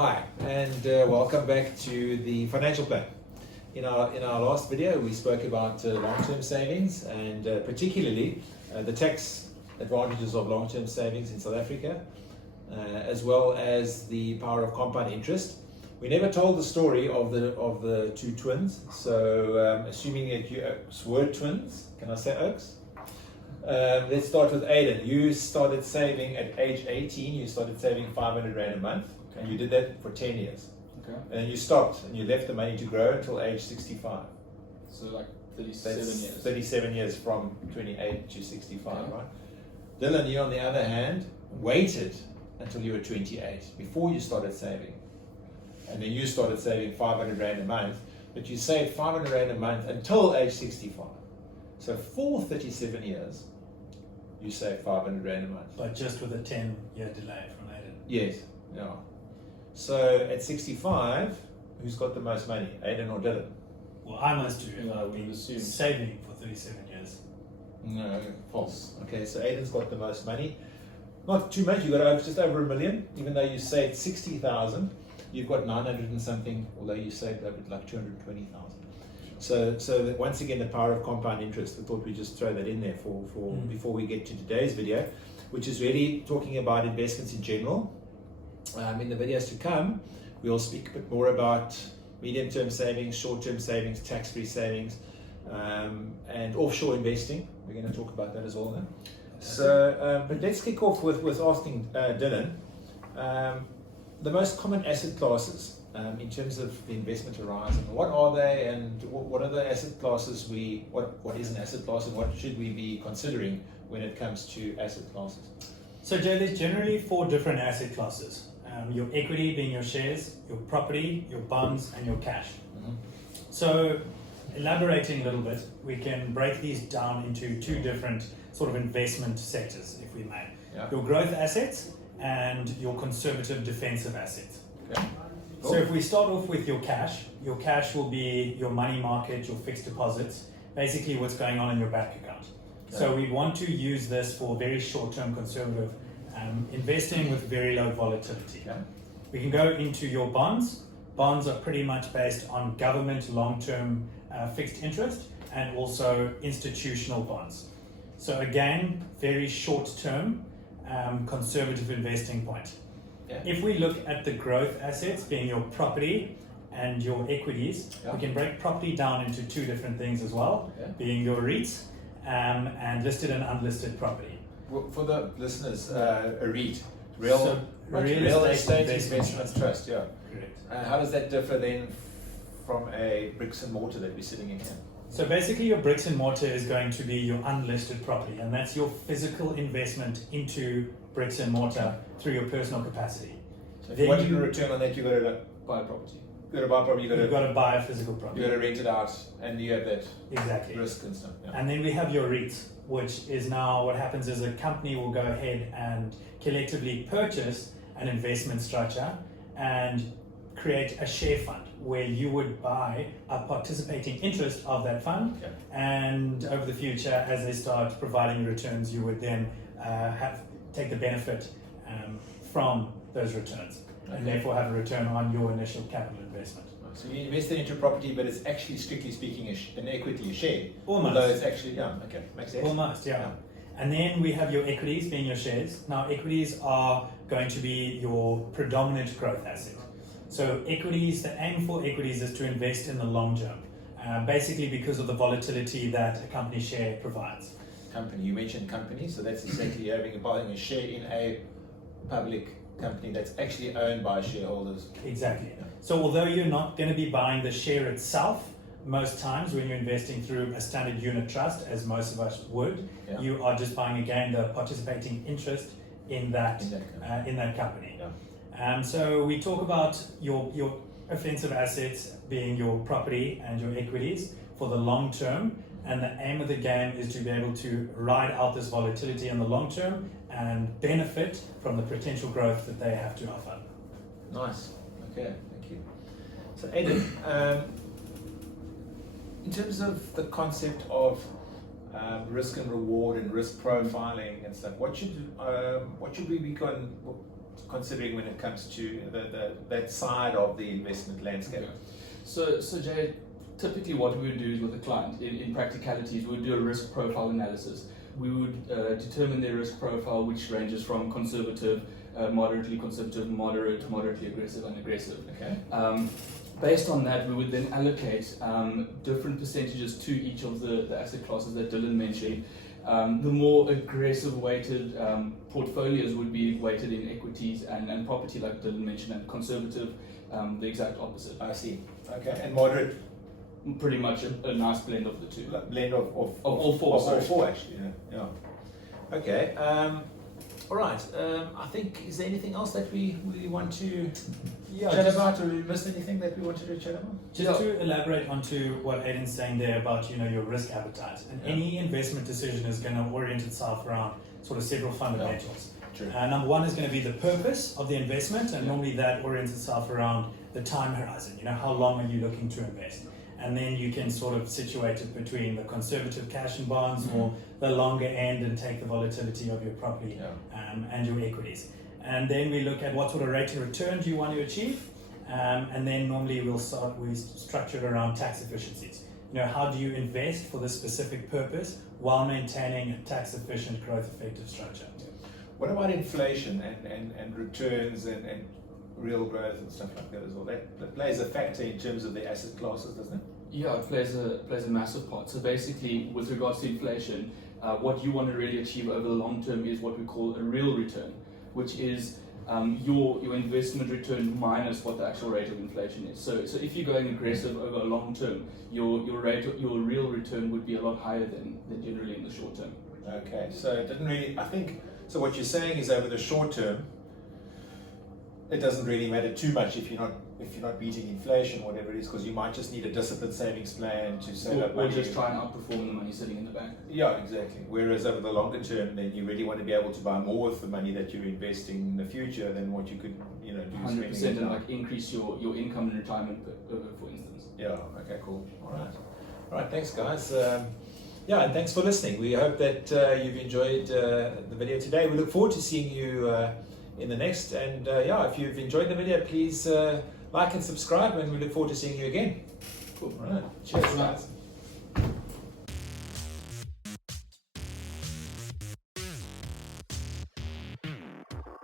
Hi, and welcome back to the financial plan. In our last video, we spoke about long-term savings and particularly the tax advantages of long-term savings in South Africa, as well as the power of compound interest. We never told the story of the two twins. So, assuming that you were twins, can I say Oaks? Let's start with Aiden. You started saving at age 18. You started saving 500 Rand a month. And you did that for 10 years. Okay. And then you stopped and you left the money to grow until age 65. So like 37 That's years. 37 years from 28 to 65, Okay. right? Dylan, you on the other hand, waited until you were 28 before you started saving. And then you started saving 500 Rand a month, but you saved 500 Rand a month until age 65. So for 37 years, you saved 500 Rand a month. But just with a 10-year delay from Aiden. Yes, yeah. So at 65, who's got the most money, Aiden or Dylan? Well, I must do. Yeah, I've we been assume. saving for 37 years. No, false. Okay, so Aiden's got the most money. Not too much, you got just over 1 million, even though you saved 60,000, you've got 900 and something, although you saved over like 220,000. So that once again, the power of compound interest, I thought we'd just throw that in there before we get to today's video, which is really talking about investments in general. In the videos to come, we'll speak a bit more about medium-term savings, short-term savings, tax-free savings, and offshore investing. We're going to talk about that as well now. So, but let's kick off with asking Dylan, the most common asset classes in terms of the investment horizon. What are they, and what are the asset classes what is an asset class, and what should we be considering when it comes to asset classes? So, Jay, there's generally 4 different asset classes. Your equity being your shares, your property, your bonds, and your cash. Mm-hmm. So, elaborating a little bit, we can break these down into 2 different sort of investment sectors, if we may. Yeah. Your growth assets and your conservative defensive assets. Okay. Cool. So if we start off with your cash will be your money market, your fixed deposits, basically what's going on in your bank account. Okay. So we want to use this for very short-term conservative investing with very low volatility. Okay. We can go into your bonds. Bonds are pretty much based on government long-term fixed interest and also institutional bonds. So again, very short-term conservative investing point. Yeah. If we look at the growth assets being your property and your equities, Yeah. we can break property down into 2 different things as well, Yeah. being your Reits and listed and unlisted property. Well, for the listeners, a REIT, real Real estate Investment investment trust, yeah. Correct. How does that differ then from a bricks and mortar that we're sitting in here? So basically your bricks and mortar is going to be your unlisted property, and that's your physical investment into bricks and mortar through your personal capacity. So if Then you wanted you- to return on that, you've got to buy a property. You've got to buy a property, You've got to buy a physical property. you got to rent it out, and you have that Exactly. risk and stuff. Yeah. And then we have your REIT, which is now what happens is a company will go ahead and collectively purchase an investment structure and create a share fund where you would buy a participating interest of that fund, Okay. and over the future, as they start providing returns, you would then take the benefit from those returns, and Okay. therefore have a return on your initial capital investment. So you invested into property, but it's actually, strictly speaking, an equity, a share. Almost. Although it's actually, yeah, okay, makes sense. Almost, yeah. And then we have your equities being your shares. Now, equities are going to be your predominant growth asset. So equities, the aim for equities is to invest in the long term, basically because of the volatility that a company share provides. Company, you mentioned company, so that's essentially buying a share in a public company that's actually owned by shareholders. Exactly. Yeah. So although you're not going to be buying the share itself, most times when you're investing through a standard unit trust, as most of us would, Yeah. you are just buying again the participating interest in that In that company. company. Yeah. So we talk about your offensive assets being your property and your equities for the long term, and the aim of the game is to be able to ride out this volatility in the long term and benefit from the potential growth that they have to offer. Nice. Okay, thank you. So Aiden, in terms of the concept of risk and reward and risk profiling and stuff, what should we be considering when it comes to that side of the investment landscape? Okay. So Jay, typically what we would do is with a client, in practicalities, we would do a risk profile analysis. We would determine their risk profile, which ranges from conservative, moderately conservative, moderately aggressive, and aggressive. Okay. Based on that, we would then allocate different percentages to each of the asset classes that Dylan mentioned. The more aggressive weighted portfolios would be weighted in equities and property, like Dylan mentioned, and conservative, the exact opposite. I see. Okay. And moderate? Pretty much a nice blend of the two. Blend of all four. Of all four, actually. Yeah. Okay. All right. I think, is there anything else that we want to chat about, or we missed anything that we wanted to chat about? Just to elaborate onto what Aidan's saying there about your risk appetite, and any investment decision is going to orient itself around sort of several fundamentals. True. Number one is going to be the purpose of the investment, and normally that orients itself around the time horizon. How long are you looking to invest? And then you can sort of situate it between the conservative cash and bonds or the longer end and take the volatility of your property and your equities. And then we look at what sort of rate of return do you want to achieve, and then normally we structure it around tax efficiencies. How do you invest for this specific purpose while maintaining a tax efficient, growth effective structure? What about inflation and returns and real growth and stuff like that as well? That plays a factor in terms of the asset classes, doesn't it? Yeah, it plays a massive part. So basically, with regards to inflation, what you want to really achieve over the long term is what we call a real return, which is your investment return minus what the actual rate of inflation is. So if you're going aggressive over a long term, your real return would be a lot higher than generally in the short term. Okay, so it didn't really. I think so. What you're saying is over the short term, it doesn't really matter too much if you're not beating inflation, whatever it is, because you might just need a disciplined savings plan to save up money. Or just try and outperform the money sitting in the bank. Yeah, exactly. Whereas over the longer term, then you really want to be able to buy more with the money that you're investing in the future than what you could, do. 100%, and like increase your income in retirement, for instance. Yeah. Okay. Cool. All right. Thanks, guys. And thanks for listening. We hope that you've enjoyed the video today. We look forward to seeing you in the next. And if you've enjoyed the video, please like and subscribe, and we look forward to seeing you again. Cool. All right. Cheers, guys.